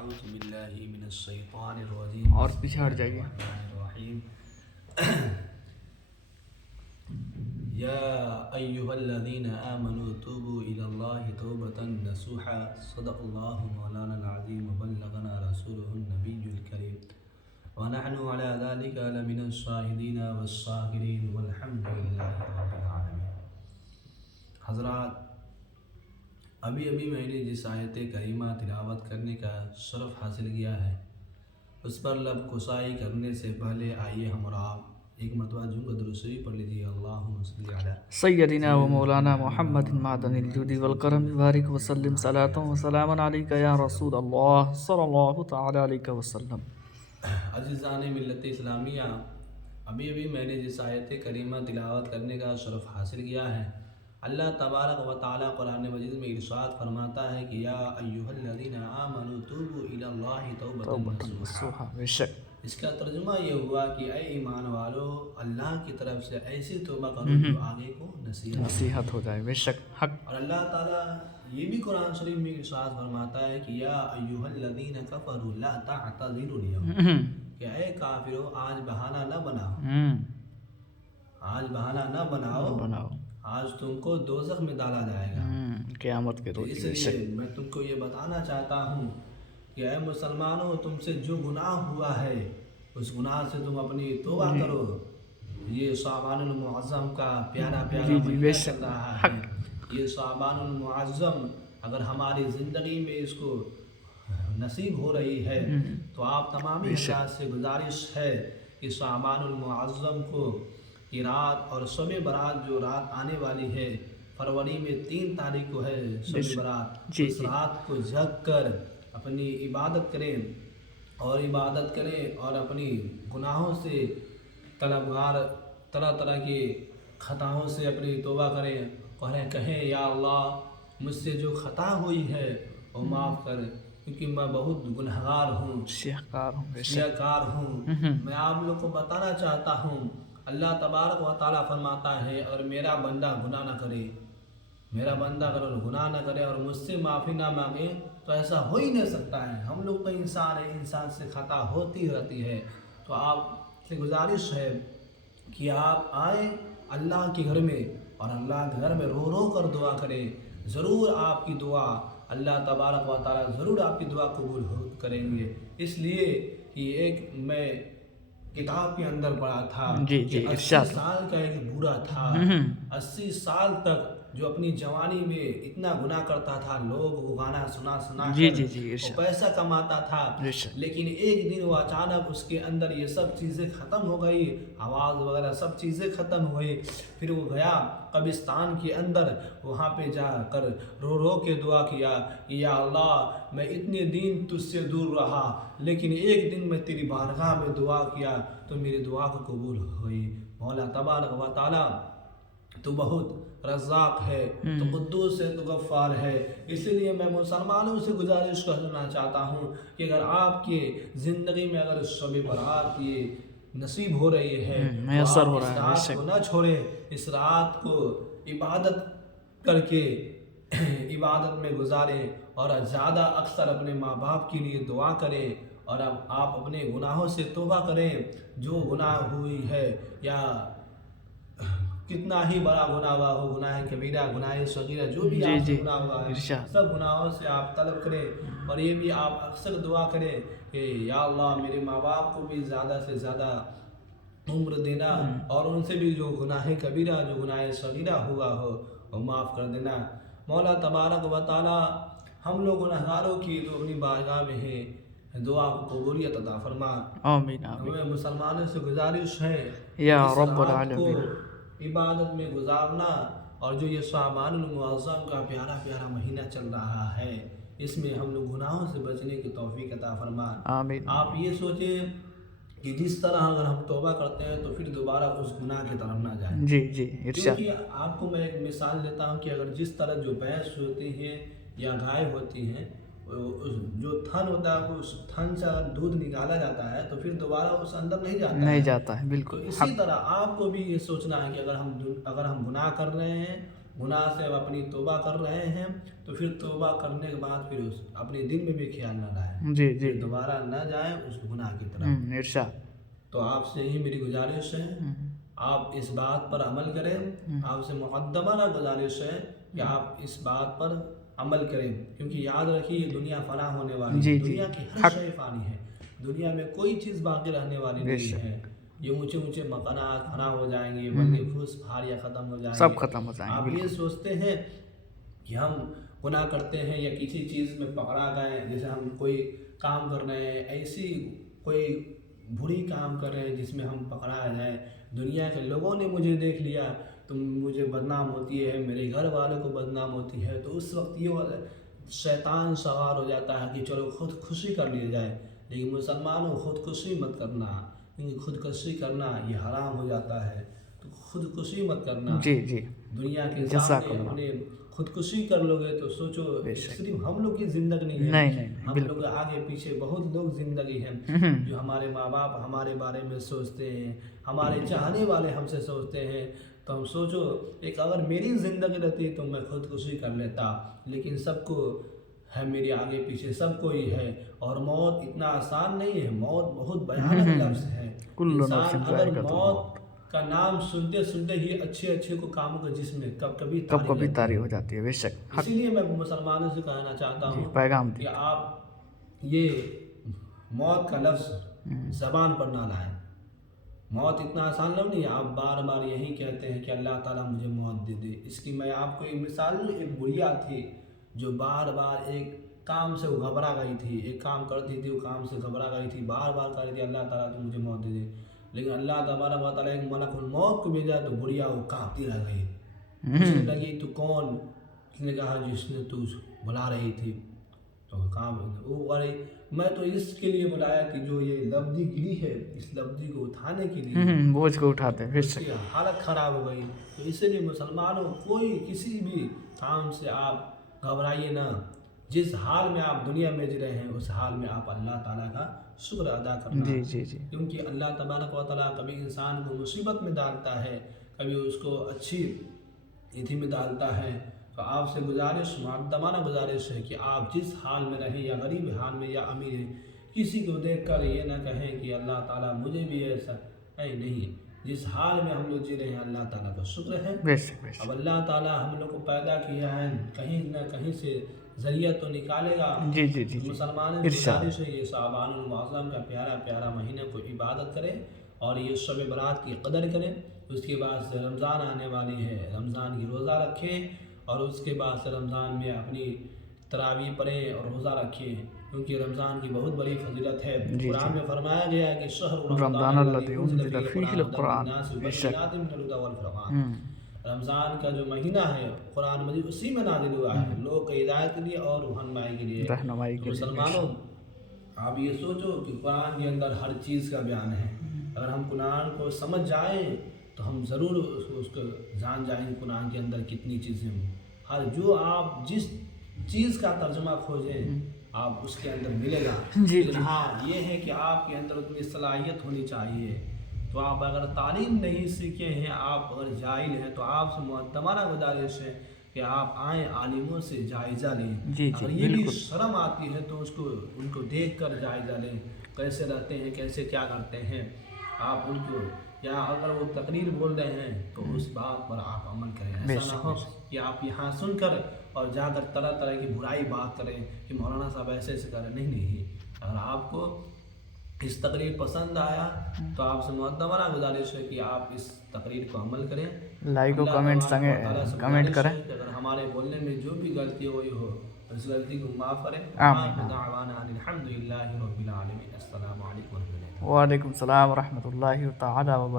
اعوذ باللہ من الشیطان الرجیم اور پیچھے ہٹ جائیے. یا ایھا الذین آمنوا توبوا الی اللہ توبۃ نصوحا صدق اللہ مولانا العظیم وبلغنا رسولہ النبی الکریم ونحن علی ذلک لمن الشاہدین والشاکرین والحمد للہ رب العالمین. حضرات، ابھی میں نے جس آیت کریمہ تلاوت کرنے کا شرف حاصل کیا ہے، اس پر لب کشائی کرنے سے پہلے آئیے ہم اور آپ ایک مرتبہ جملہ درود شریف پڑھ لیجیے. اللہم صلی علی سیدنا و مولانا محمد معدن الجود والکرم بارک وسلم صلاۃ و سلام علیک یا رسول اللہ صلی اللہ تعالی علیہ وسلم. عزیزان ملت اسلامیہ، ابھی میں نے جس آیت کریمہ تلاوت کرنے کا شرف حاصل کیا ہے، اللہ تبارک و تعالی قرآن مجید میں ارشاد فرماتا ہے کہ یا ایھا الذین آمنوا توبوا الی اللہ توبۃ نصوحا. بے شک اس کا ترجمہ یہ ہوا کہ اے ایمان والو، اللہ کی طرف سے ایسی توبہ کرو جو آگے کو نصیحت ہو جائے. بے شک حق. اور اللہ تعالیٰ یہ بھی قرآن شریف میں ارشاد فرماتا ہے کہ یا ایھا الذین کفروا لا تعتذروا اليوم، کہ اے کافرو آج بہانہ نہ بناؤ، آج بہانہ نہ بناؤ، آج تم کو دوزخ میں ڈالا جائے گا قیامت کے روز. اس لیے میں تم کو یہ بتانا چاہتا ہوں کہ اے مسلمانوں، تم سے جو گناہ ہوا ہے اس گناہ سے تم اپنی توبہ کرو. یہ شعبان المعظم کا پیارا مہینہ چل رہا ہے. یہ شعبان المعظم اگر ہماری زندگی میں اس کو نصیب ہو رہی ہے تو آپ تمام حضرات سے گزارش ہے کہ شعبان المعظم کو یہ رات اور شب برات جو رات آنے والی ہے، فروری میں 3 تاریخ کو ہے شب برات، اس رات کو جگ کر اپنی عبادت کریں اور اپنی گناہوں سے طلبگار، طرح کی خطاؤں سے اپنی توبہ کریں اور کہیں یا اللہ مجھ سے جو خطا ہوئی ہے وہ معاف کر، کیونکہ میں بہت گنہگار ہوں، سیاہکار ہوں. میں آپ لوگ کو بتانا چاہتا ہوں، اللہ تبارک و تعالیٰ فرماتا ہے اور میرا بندہ گناہ نہ کرے اور مجھ سے معافی نہ مانگے تو ایسا ہو ہی نہیں سکتا ہے. ہم لوگ تو انسان ہیں، انسان سے خطا ہوتی رہتی ہے. تو آپ سے گزارش ہے کہ آپ آئیں اللہ کے گھر میں اور اللہ کے گھر میں رو کر دعا کریں. ضرور آپ کی دعا اللہ تبارک و تعالیٰ ضرور آپ کی دعا قبول کریں گے. اس لیے کہ ایک میں کتاب کے اندر پڑھا تھا کہ 80 سال کا ایک بوڑھا تھا، 80 سال تک جو اپنی جوانی میں اتنا گناہ کرتا تھا، لوگ وہ گانا سنا کر وہ پیسہ کماتا تھا، لیکن ایک دن وہ اچانک اس کے اندر یہ سب چیزیں ختم ہو گئی، آواز وغیرہ سب چیزیں ختم ہو گئی. پھر وہ گیا قبرستان کے اندر، وہاں پہ جا کر رو کے دعا کیا، یا اللہ میں اتنے دن تجھ سے دور رہا لیکن ایک دن میں تیری بارگاہ میں دعا کیا تو میری دعا کو قبول ہوئی. مولا تبارک و تعالیٰ تو بہت رزاق ہے، تو قدوس ہے، تو غفار ہے. اس لیے میں مسلمانوں سے گزارش کرنا چاہتا ہوں کہ اگر آپ کی زندگی میں اگر شب برات یہ نصیب ہو رہی ہے تو آپ اس رات کو نہ چھوڑیں. اس رات کو عبادت کر کے عبادت میں گزاریں اور زیادہ اکثر اپنے ماں باپ کے لیے دعا کریں اور اب آپ اپنے گناہوں سے توبہ کریں. جو گناہ ہوئی ہے یا کتنا ہی بڑا گناہ ہوا ہو، گناہ کبیرہ، گناہ صغیرہ، جو بھی آپ سے گناہ ہوا ہے سب گناہوں سے آپ طلب کریں. اور یہ بھی آپ اکثر دعا کریں کہ یا اللہ میرے ماں باپ کو بھی زیادہ سے زیادہ عمر دینا اور ان سے بھی جو گناہ کبیرہ، جو گناہ صغیرہ ہوا ہو وہ معاف کر دینا. مولا تبارک و تعالیٰ ہم لوگ گنہگاروں کی تو اپنی بارگاہ میں ہے، دعا کو قبولیت عطا فرما. آمین. ہمیں مسلمانوں سے گزارش ہے یا اس رب رات العالمین کو عبادت میں گزارنا، اور جو یہ شعبان المعظم کا پیارا مہینہ چل رہا ہے اس میں ہم لوگ گناہوں سے بچنے کی توفیق عطا فرما. آمین. آپ یہ سوچیں کہ جس طرح اگر ہم توبہ کرتے ہیں تو پھر دوبارہ اس گناہ کی طرف نہ جائیں. ارشاد. کیونکہ آپ کو میں ایک مثال دیتا ہوں کہ اگر جس طرح جو بھینس ہوتی ہیں یا گائے ہوتی ہیں، جو تھن ہوتا ہے اس تھن سے اگر دودھ نکالا جاتا ہے تو پھر دوبارہ اس اندر نہیں جاتا ہے. بالکل. تو اسی طرح آپ کو بھی یہ سوچنا ہے کہ اگر ہم گناہ کر رہے ہیں गुनाह से अब अपनी तौबा कर रहे हैं तो फिर तौबा करने के बाद फिर उस अपने दिल में भी ख्याल न लाएं, जी जी फिर दोबारा न जाएं उस गुनाह की तरफ। इरशाद। तो आपसे ही मेरी गुजारिश है आप इस बात पर अमल करें। आपसे मुक़द्दमाना गुजारिश है कि आप इस बात पर अमल करें, क्योंकि याद रखिए ये दुनिया फना होने वाली जी, है, जी। दुनिया की हर शय फानी है, दुनिया में कोई चीज़ बाकी रहने वाली नहीं बेशक। है। ये ऊंचे ऊंचे मकानात फना हो जाएंगे, बल्कि फूस फारियाँ ख़त्म हो जाएंगे, सब खत्म हो जाएंगे, आप ये बिल्कुल। सोचते हैं कि हम गुनाह करते हैं या किसी चीज़ में पकड़ा गए, जैसे हम कोई काम कर रहे हैं, ऐसी कोई बुरी काम कर रहे हैं जिसमें हम पकड़ा जाए, दुनिया के लोगों ने मुझे देख लिया तो मुझे बदनाम होती है, मेरे घर वालों को बदनाम होती है, तो उस वक्त ये शैतान सवार हो जाता है कि चलो खुदकुशी कर लिया जाए। लेकिन मुसलमानों खुदकुशी मत करना, क्योंकि खुदकुशी करना ये हराम हो जाता है, तो खुदकुशी मत करना। जी जी दुनिया के सामने जज़ाकल्लाह। अपने खुदकुशी कर लोगे तो सोचो बेशक। सिर्फ हम लोग की ज़िंदगी नहीं है, नहीं, नहीं, हम बिल्कुल। लोग आगे पीछे बहुत लोग ज़िंदगी हैं जो हमारे माँ बाप हमारे बारे में सोचते हैं, हमारे चाहने वाले हमसे सोचते हैं। तो हम सोचो एक अगर मेरी ज़िंदगी रहती तो मैं खुदकुशी कर लेता, लेकिन सबको है मेरे आगे पीछे सबको ही है, और मौत इतना आसान नहीं है, मौत बहुत भयानक लफ्ज़ है। कुल्लु इंसान नफ्सिन अगर ज़ाइक़तुल मौत। मौत का नाम सुनते सुनते ही अच्छे अच्छे को कामों के जिसमें कभी कब कभी लगती तारी है। हो जाती है, बेशक। हक इसीलिए मैं मुसलमानों से कहना चाहता जी, हूँ पैगाम कि देते। आप ये मौत का लफ्ज़ ज़बान पर ना लाएं। मौत इतना आसान लफ्ज़ नहीं है, आप बार बार यही कहते हैं कि अल्लाह ताला मुझे मौत दे दे। इसकी मैं आपको एक मिसाल दूँ, एक बुढ़िया थी जो बार बार एक काम से वो घबरा गई थी, एक काम करती थी वो काम से घबरा गई थी, बार बार कह रही थी अल्लाह ताला तू मुझे मौत दे दे, लेकिन अल्लाह तबारक व तआला एक मलकुल मौत को भेजा तो बुढ़िया वो कांपती रह गई। पूछने लगी तू कौन? उसने कहा जिसने तू बुला रही थी। तो कहाँ वो अरे मैं तो इसके लिए बुलाया कि जो ये लब्धी गिरी है इस लब्धी को उठाने के लिए, बोझ को उठाते हैं, बेशक। उसकी हालत ख़राब हो गई। तो इसलिए मुसलमानों कोई किसी भी काम से आप घबराइए ना, जिस हाल में आप दुनिया में जी रहे हैं उस हाल में आप अल्लाह ताला का शुक्र अदा करना। जी जी जी क्योंकि अल्लाह तबारक व तआला कभी इंसान को मुसीबत में डालता है, कभी उसको अच्छी इति में डालता है। तो आपसे गुजारिश मुक़द्दमाना गुजारिश है कि आप जिस हाल में रहें, या गरीब हाल में या अमीर है, किसी को देख कर ये ना कहें कि अल्लाह ताला मुझे भी ऐसा है, नहीं। जिस हाल में हम लोग जी रहे हैं अल्लाह ताला का शुक्र है। बेशक बेशक। अब अल्लाह ताला हम लोग को पैदा किया है, कहीं ना कहीं से ज़रिया तो निकालेगा। जी जी जी जी मुसलमानों की इरशाद। गुजारिश है ये शाबानुल मुअज़्ज़म का प्यारा प्यारा महीने को इबादत करें और ये शब बरात की कदर करें। उसके बाद से रमज़ान आने वाली है, रमज़ान की रोज़ा रखें, और उसके बाद से रमज़ान में अपनी तरावी पढ़ें और रोज़ा रखें, क्योंकि रमज़ान की बहुत बड़ी फजीलत है। जी कुरान जी में फरमाया गया है कि शहर रमज़ान अल्लज़ी उन्ज़िला फ़ीहिल क़ुरान, बेशक। रमज़ान का जो महीना है कुरान मजीद उसी में नाज़िल हुआ है, लोग की हिदायत के लिए और रहनुमाई के लिए। रहनुमाई तो के लिए, मुसलमानों आप ये सोचो कि कुरान के अंदर हर चीज़ का बयान है। अगर हम कुरान को समझ जाएं तो हम ज़रूर उसको जान जाएंगे कुरान के अंदर कितनी चीज़ें हैं। हर जो आप जिस चीज़ का तर्जुमा खोजें आप उसके अंदर मिलेगा। जी, लेकिन जी। हाँ ये है कि आपके अंदर उतनी सलाहियत होनी चाहिए। तो आप अगर तालीम नहीं सीखे हैं, आप अगर जाहिल हैं, तो आपसे मुक़द्दमाना गुजारिश है कि आप आएँ आलिमों से जायज़ा लें। जी, जी, अगर ये भी बिल्कुल। शर्म आती है तो उनको देख कर जायज़ा लें, कैसे रहते हैं, कैसे क्या करते हैं। आप उनको, या अगर वो तकरीर बोल रहे हैं तो उस बात पर आप अमल करें। ऐसा बेशक, ना हो कि आप यहाँ सुनकर और जाकर तरह तरह की बुराई बात करें कि मौलाना साहब ऐसे ऐसे करें। नहीं, अगर आपको इस तकरीर पसंद आया तो आपसे मुक़द्दमाना गुजारिश है कि आप इस तकरीर को अमल करें। लाइक और अल्लाह कमेंट तबारक व तआला से कमेंट गुजारिश करें। है कि अगर हमारे बोलने में जो भी गलती हुई हो उस गलती को माफ़ करें। आमीन। दावाना अनिल हम्दुलिल्लाहि रब्बिल आलमीन। अस्सलामु अलैकुम व रहमतुल्लाहि। वालेकुम सलाम व रहमतुल्लाहि तआला व बरकातहू।